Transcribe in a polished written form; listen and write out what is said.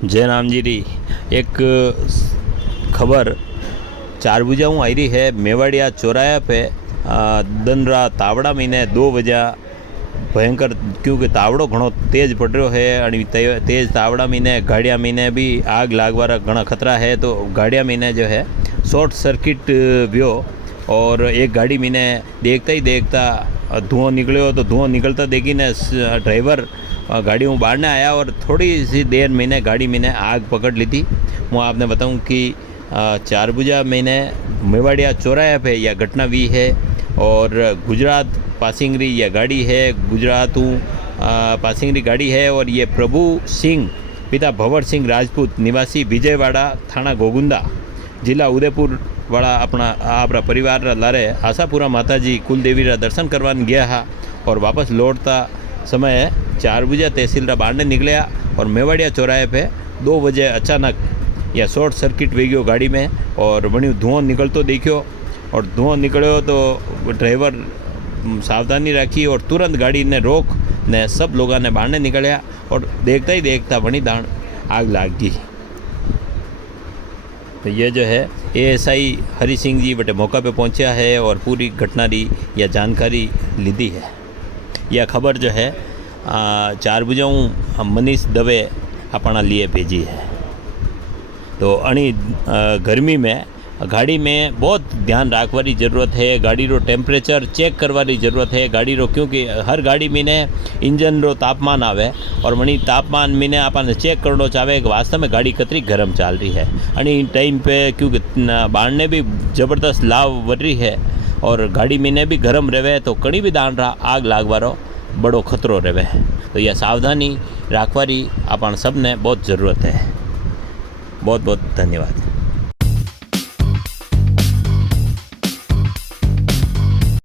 जय राम जी री एक खबर चारभुजा हूँ आई रही है मेवाड़िया चौराया पे दनरा तावड़ा महीने 2 बजे भयंकर, क्योंकि तावड़ो घणो तेज पड़ रहा है और तेज तावड़ा महीने गाड़िया महीने भी आग लागवारा घना खतरा है। तो गाड़िया महीने जो है शॉर्ट सर्किट व्यो और एक गाड़ी महीने देखता ही देखता धुआं निकलो। तो धुआं निकलता देखी ने ड्राइवर गाड़ी में बाहर ने आया और थोड़ी सी देर मैंने गाड़ी मैंने आग पकड़ ली थी। मैं आपने बताऊं कि चारभुजा मैंने मेवाड़िया चौराया पे यह घटना हुई है और गुजरात पासिंगरी यह गाड़ी है, गुजरात पासिंगरी गाड़ी है और ये प्रभु सिंह पिता भंवर सिंह राजपूत निवासी विजयवाड़ा थाना गोगुंदा जिला उदयपुर वाला अपना परिवार लारे आशापुरा माताजी कुलदेवी रा दर्शन करवाने गया है और वापस लौटता समय चारभुजा तहसील बाहर ने निकलिया और मेवाड़िया चौराहे पे 2 बजे अचानक या शॉर्ट सर्किट वे गयो गाड़ी में और वणी धुआं निकलतो देखियो और धुआं निकलो तो ड्राइवर सावधानी रखी और तुरंत गाड़ी ने रोक ने सब लोगों ने बाहर ने निकलिया और देखता ही देखता वणी दाण आग लाग गई। तो ये जो है ASI हरि सिंह जी बटे मौका पे पहुंचा है और पूरी घटना की यह जानकारी लीधी है। यह खबर जो है चारभुजा मनीष दवे अपना लिए भेजी है। तो अणी गर्मी में गाड़ी में बहुत ध्यान रखवारी ज़रूरत है, गाड़ी रो टेम्परेचर चेक करवारी ज़रूरत है गाड़ी रो, क्योंकि हर गाड़ी में इंजन रो तापमान आवे और वही तापमान में अपन चेक करना चाहे कि वास्तव में गाड़ी कतरी गर्म चल रही है। अणी टाइम पे क्योंकि बाढ़ ने भी ज़बरदस्त लाभ बढ़ रही है और गाड़ी में भी गर्म रहे तो कड़ी भी दान रहा आग लागवारो बड़ो खतरो रहे। तो यह सावधानी रखवारी अपन सबने बहुत ज़रूरत है। बहुत बहुत धन्यवाद।